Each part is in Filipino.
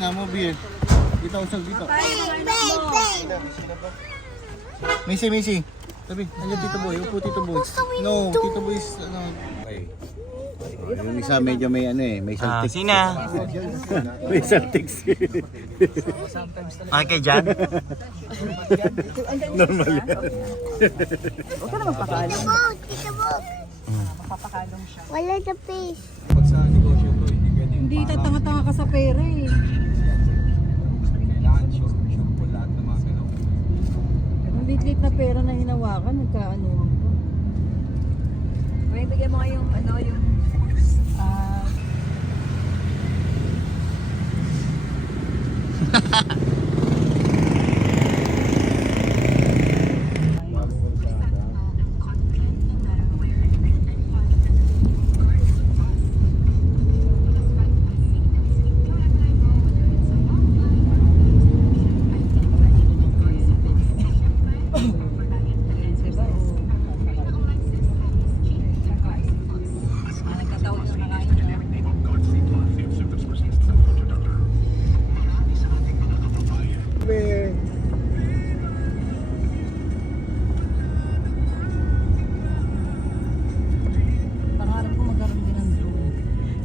na mo, beer. Dito, usag dito. Missy. Tabi, nandiyan Tito Boy. Upo Tito Boy. No, Tito Boy is, ano. Okay. Yung isa medyo may ano eh, may saltik. Sina? May saltik. Okay dyan? Normal yan. Huwag ka naman pakalong. Tito Bog. Papakalong siya. Wala sa face. Pag sa negosyo ko, hindi pwede. Hindi tatanga-tanga ka sa pera eh. Kailangan sure po lahat ng mga ganun. Ang lit-lit na pera na hinawakan, nagkaano ka. May bigyan mo kayong ano, yung diba? nagkataon yung nakain na. Pangarap ko magkaroon din ng drone.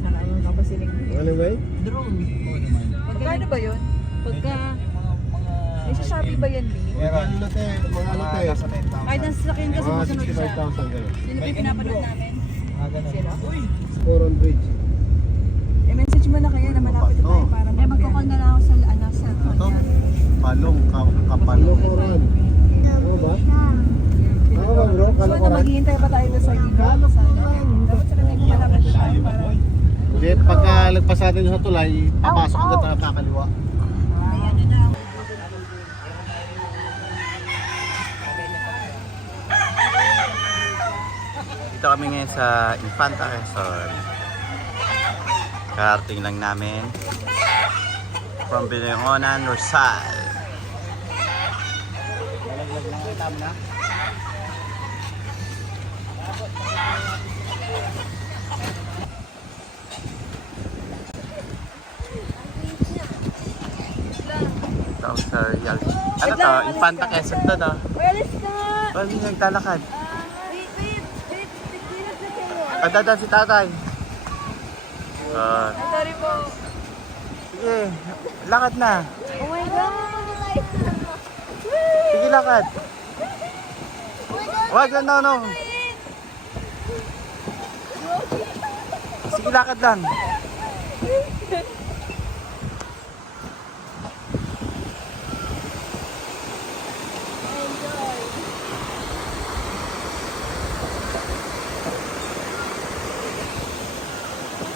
Sana yung kapasiling Ano ba eh? drone. Magkano ba yun? Pagka, May sa Shopee ba yan, B? Mga ano te, mga ano te. kahit ang sasakyan ka Mga sumusunod siya. 65,000 ganun. Sino ba yung pinapanood namin? Sila? Coron Bridge. I-message mo na kaya na malapit na tayo Oo. para mag-call na lang ako sa cellphone Ito, niya. palong, kapalong. Coron. Ano ba? Ano ba bro? So ano, maghihintay pa tayo sa iba? Dapat sa natin malapit na tayo para... Hindi, pagka lagpas natin sa tulay, papasok agad na kakaliwa. May ano na. Dito kami ngayon sa Infanta Resort. Karating lang namin from Binangonan, Rizal. Ito sa Real. Ano to? Infanta Quezon to to. Alis ka nga! Pwede nagtalakad. Wait! Tignan sa kayo. Pagdadaan si tatay. Sorry po. Sige, lakad na. Oh my God! Sige, lakad. Wag lang, no. Sige, lakad lang.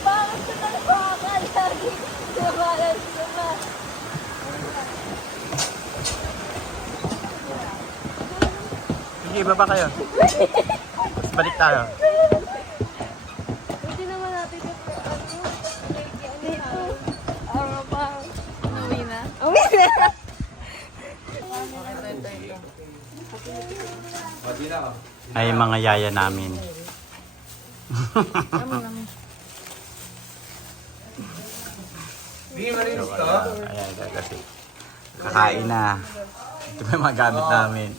Bakit ka talaga lagi? Sinabalan sila. Sige, baba kayo. Tapos balik tayo. Buti naman natin yung ano pa. Uwi na? Uwi na! Ay, mga yaya namin. Ayan, kasi kakain na. Ito pa yung mga gamit namin.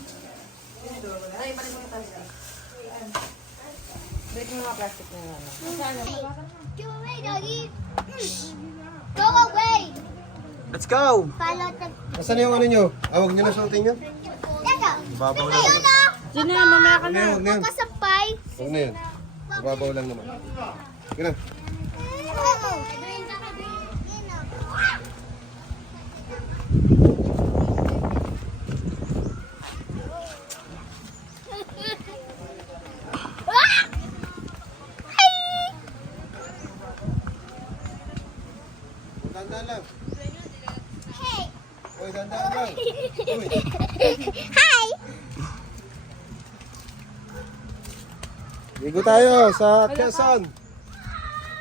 Go away, doggy. Go away. Let's go! Follow the... Nasaan yung ano nyo? Huwag nyo na suotin yun? Teka. Babaw lang. Ayun na. Diyan na, mamaya ka na. Huwag na yun. Kasampay. Huwag na yun. Babaw lang naman. Sige na. Dandan lang. Hey. Uy, dandan lang. Uy. Hi. Ligo tayo sa Quezon.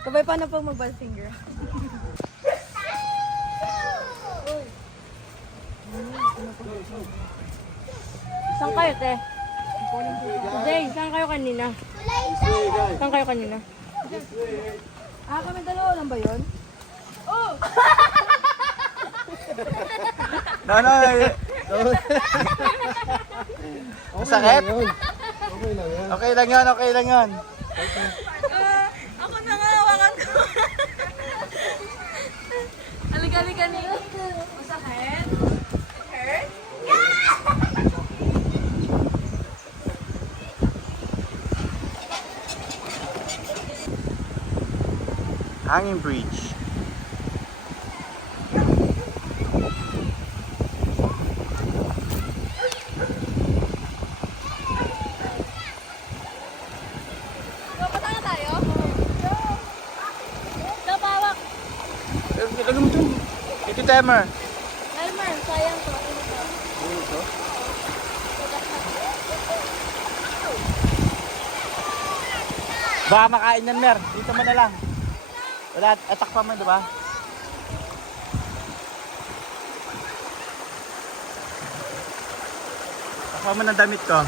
Kabay, paano pag mag-ball finger? Saan kayo, te? Hindi, saan kayo kanina? Saan kayo kanina? Ah, kami dalawa lang ba yun? No, no. Masakit? Okay lang yan. Okay lang yun, okay lang yun. Ako na nga, hawakan ko. Aliga-liga niyo. Masakit? Hurt? Hanging bridge. Papata na tayo? Napawak. Ilagay mo dun. Ito timer. Elmer, sayang to. Ano to? Baka makain yan, Mer. Dito mo na lang. Wala, atak pa mo, di ba? Takpa mo ng damit ko.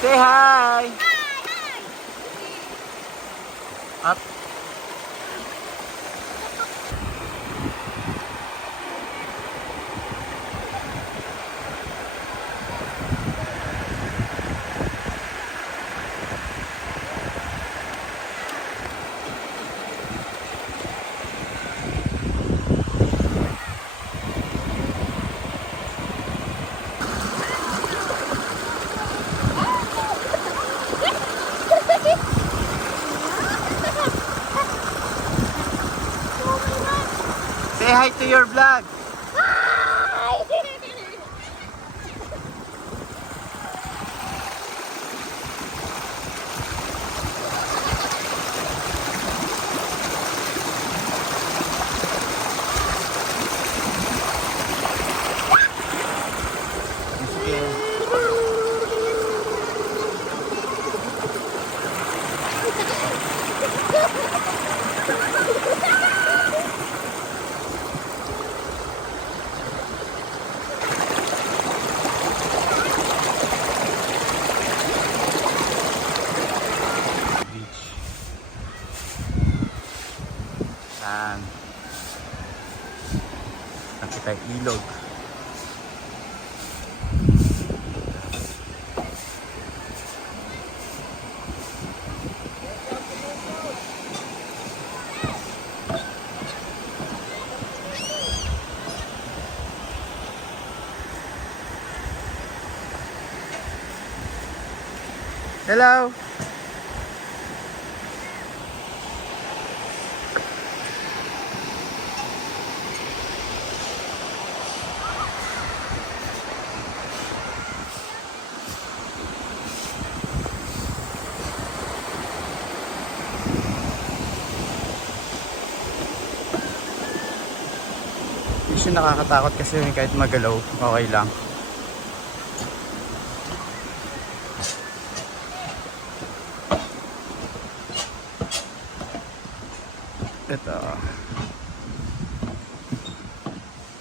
Say hi! Up. Say hi to your vlog. Yan. Nakita yung ilog. Hello. Hindi siya nakakatakot kasi kahit magalaw, okay lang. Ito.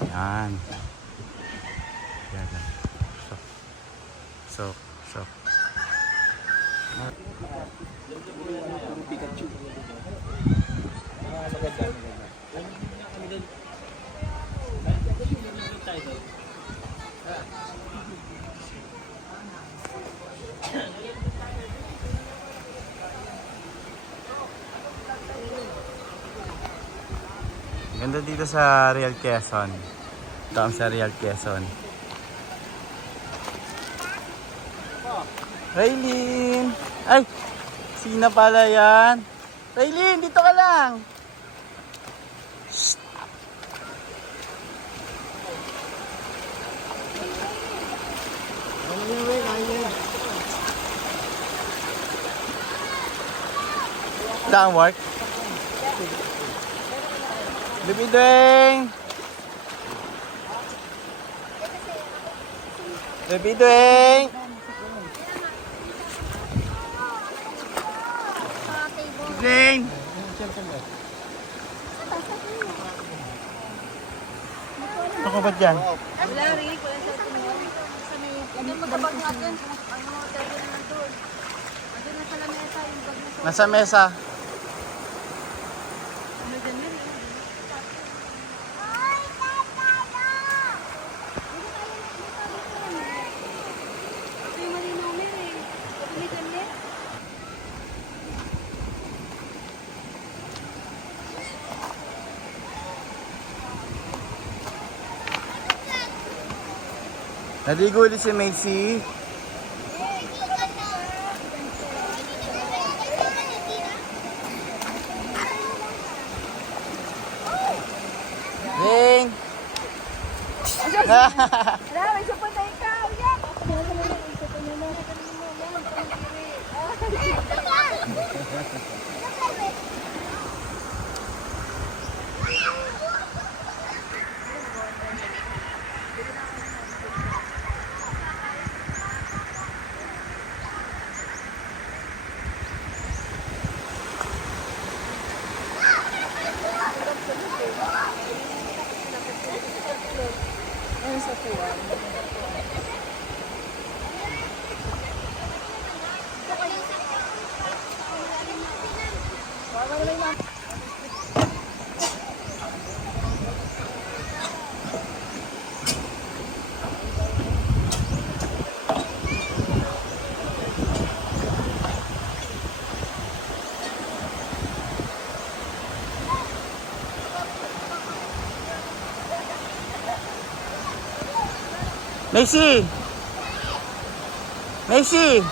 Yan. Yan. So. Ganda dito sa Real Quezon. Ito ang sa Real Quezon. Raylene! Ay! Sina pala yan? Raylene, dito ka lang! Shh! Saan work? Baby Dwayne! Baby Dwayne! Dwayne! Ako ba dyan? Wala, Rick. Wala sa atin mo. Ano magabag natin? Ano mga tayo na nandun? Andun na sa lamesa yung bag na Nasa mesa. ano ganyan eh. Ito yung malinaw na eh. Ito may ganyan. Naligo ulit si Macy. Ring! Wala, may supot na ikaw. Yan! Macy! Macy!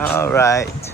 All right.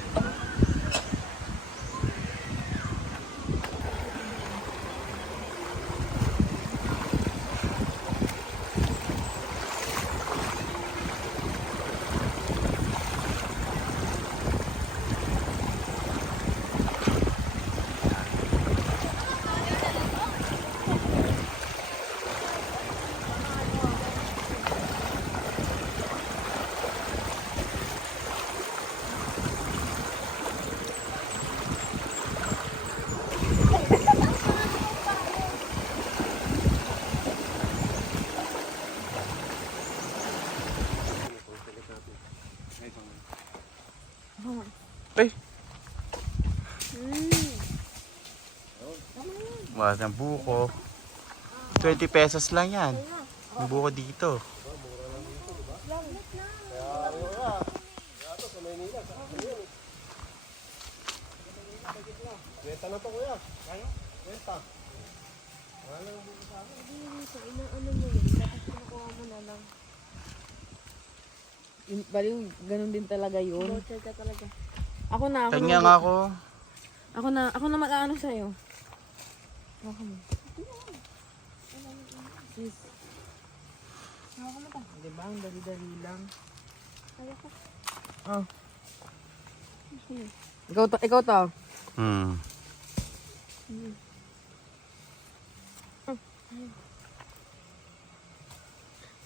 Ay! Wala ng buko. 20 pesos lang yan. Yung buko dito. Benta na to kuya. Kaya? Benta. Baliw, ganun din talaga yun. Voucher ka talaga. Ako na. Kanya nga ako. Ako na mag-ano sa'yo. Ako mo. Sis. Di ba? Ang dali-dali lang. Oh. Ikaw to.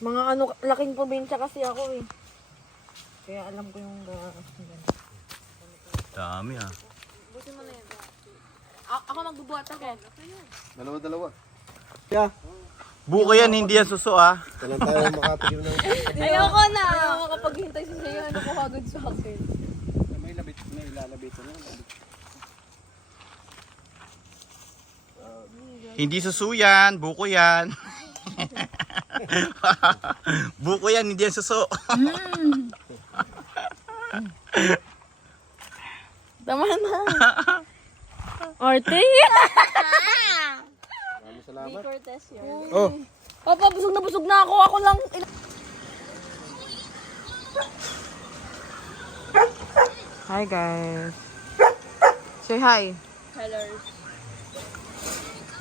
Mga ano, laking probinsya kasi ako eh. Kaya alam ko yung Dami ah. buti mo na yan. Ako magbubuhat ako. Dalawa-dalawa. Buko yan, hindi yan suso ah. Kailan tayo makapigil ng... Ayoko na! Ayaw makapaghintay sa sa'yo. Ano ko kagad sa akin? May ilalabit na lang. Hindi suso yan, buko yan. Buko yan, hindi yan suso. Tama na. Arte? Maraming salamat. Cortez yun. Oh, Papa, busog na ako. Ako lang. Hi guys. Say hi. Hello.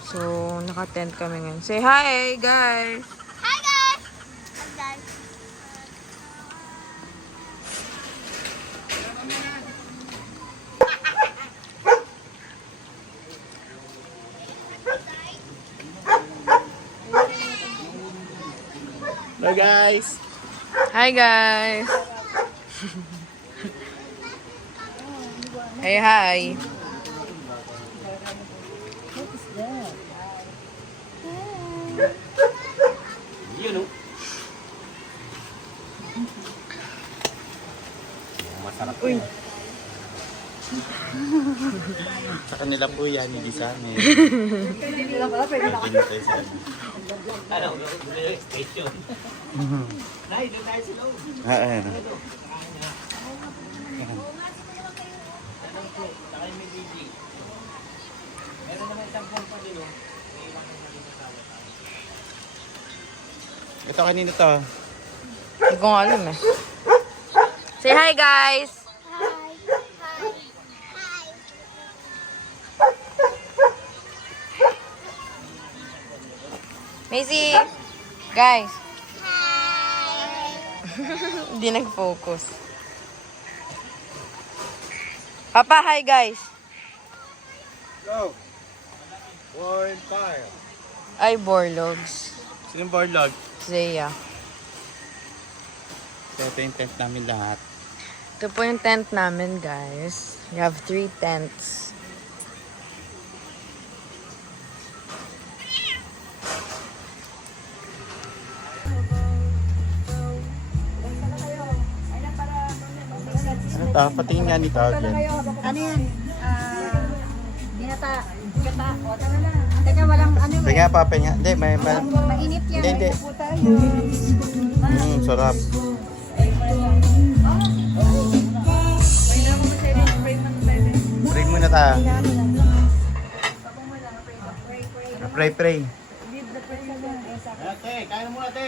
So, naka-tent kami ngayon. Say hi guys. Hi guys! I'm done. Bye guys. Hi guys. Hey hi. Yun oh. Masarap po. Sa kanila po yan, hindi sa amin. Pinatay sa amin. Ayan. Ito kanino to? Hindi ko nga alam eh. Say hi guys. Hi. Hi. Hi. Macy. Guys. Hi. Hindi nag-focus. Papa, hi guys. go. One, fire. Ay, Borlogs. Sino yung boardlog? Zaya. So, ito yung tent namin lahat. Ito po yung tent namin, guys. We have 3 tents. Ano to? Patingin nga nito. Glenn. Ano yan? Binata. Bata. O, tara na. Teka, walang ano. Sige nga, papahinga. Hindi, Mainit yan. Hindi. Sarap. Pray muna tayo. Pray. Ate, kain na muna, ate.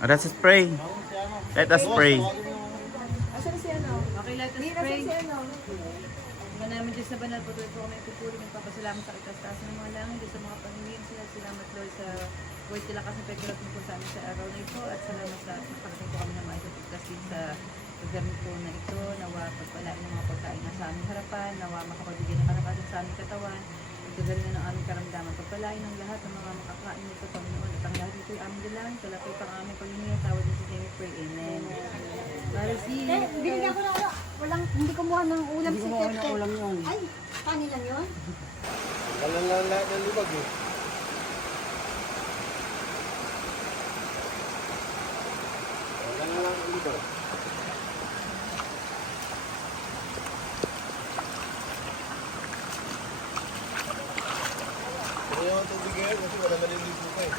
Let us pray. Let us pray. Okay, let us pray. Mga namin Diyos na banal, patuloy po kami pupuri ng papasalamat sa ikastas ng mga langit, Diyos sa mga Panginoon sila. Salamat Lord sa buhay sila kasi pagkalat mo po sa amin sa araw na ito. At salamat sa pagkakas po kami na maayos at din sa paggamit po na ito. Nawa pagpalain ng mga pagkain na sa aming harapan. Nawa makapagbigay ng kalakasan sa aming katawan. Pagkagaling ng aming karamdaman. Pagpalain ng lahat ng mga makakain nito, Panginoon. At ang lahat nito ay aming dalangin. Kalapay pang aming Panginoon. Tawad din sa Diyos pray. Amen. Para si... Binigyan ko na walang, hindi kumuha ng ulam si Tete. ng ulam yun. Ay, kanin lang yun? Walang lahat ng libag eh. Walang lahat ng libag. Kaya yung tubig ngayon kasi wala naliligo ka eh.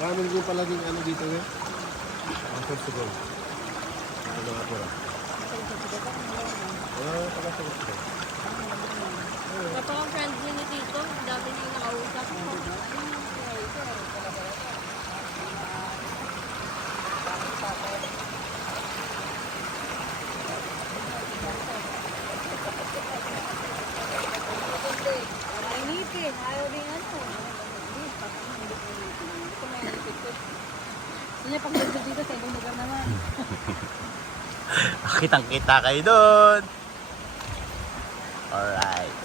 Maraming din pala din ano dito eh. Ang Portugal. Ano nga pala? Pala sa Portugal. Napaka-friendly ni Tito. Ang dami niya yung nakausap. Ay, ngipin. Ayaw din ano. Hindi pag dito sa ibang lugar naman. Kitang-kita kayo doon. Alright.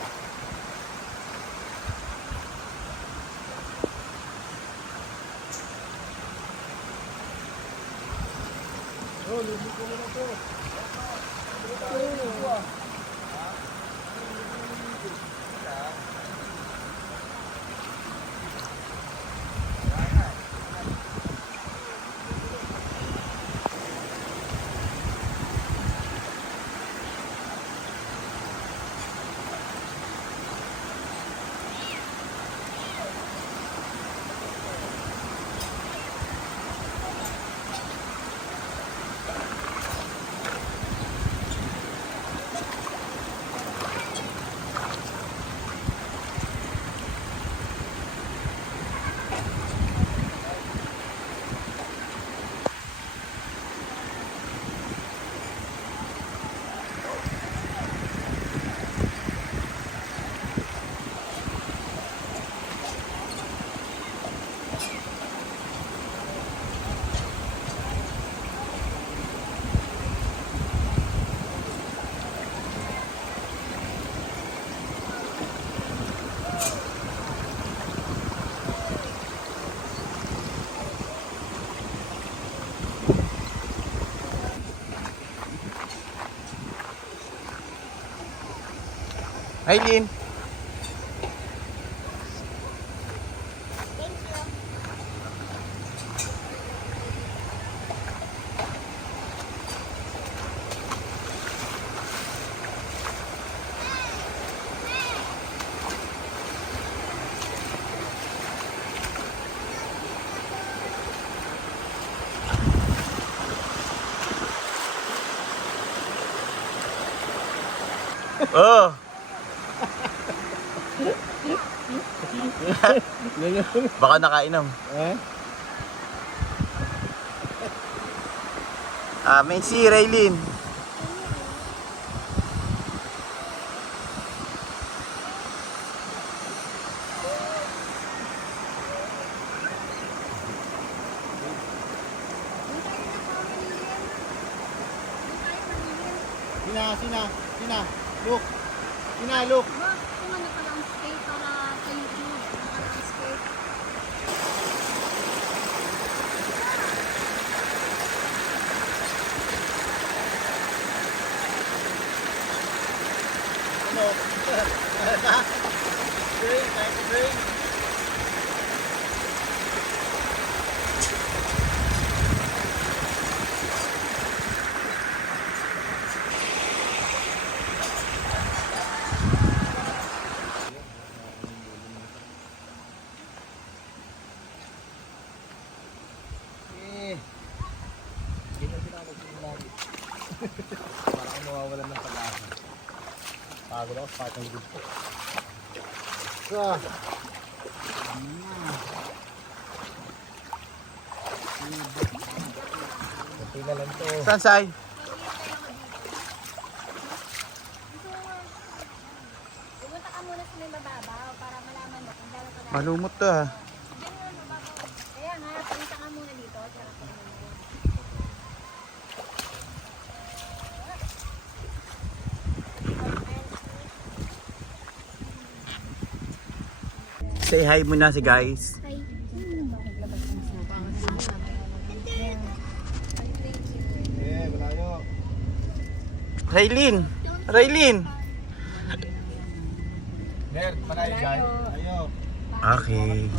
Aileen. Oh. Baka nakainom. May si Raylin. Sina. Look. Sina, look. Kung ano pala ang skate para sa YouTube. Ang skate. Drink. Parang mawawalan ng pag-asa. Pagod ako sa patang gusto. Pila lang to. Sansay. Pumunta ka muna sa may mababaw para malaman mo kung gano'n ka. Malumot to ah. Kaya nga, punta ka muna dito. Tsaka ka muna. Say hi muna si guys. Malayo. Raylin. Malayo. Okay.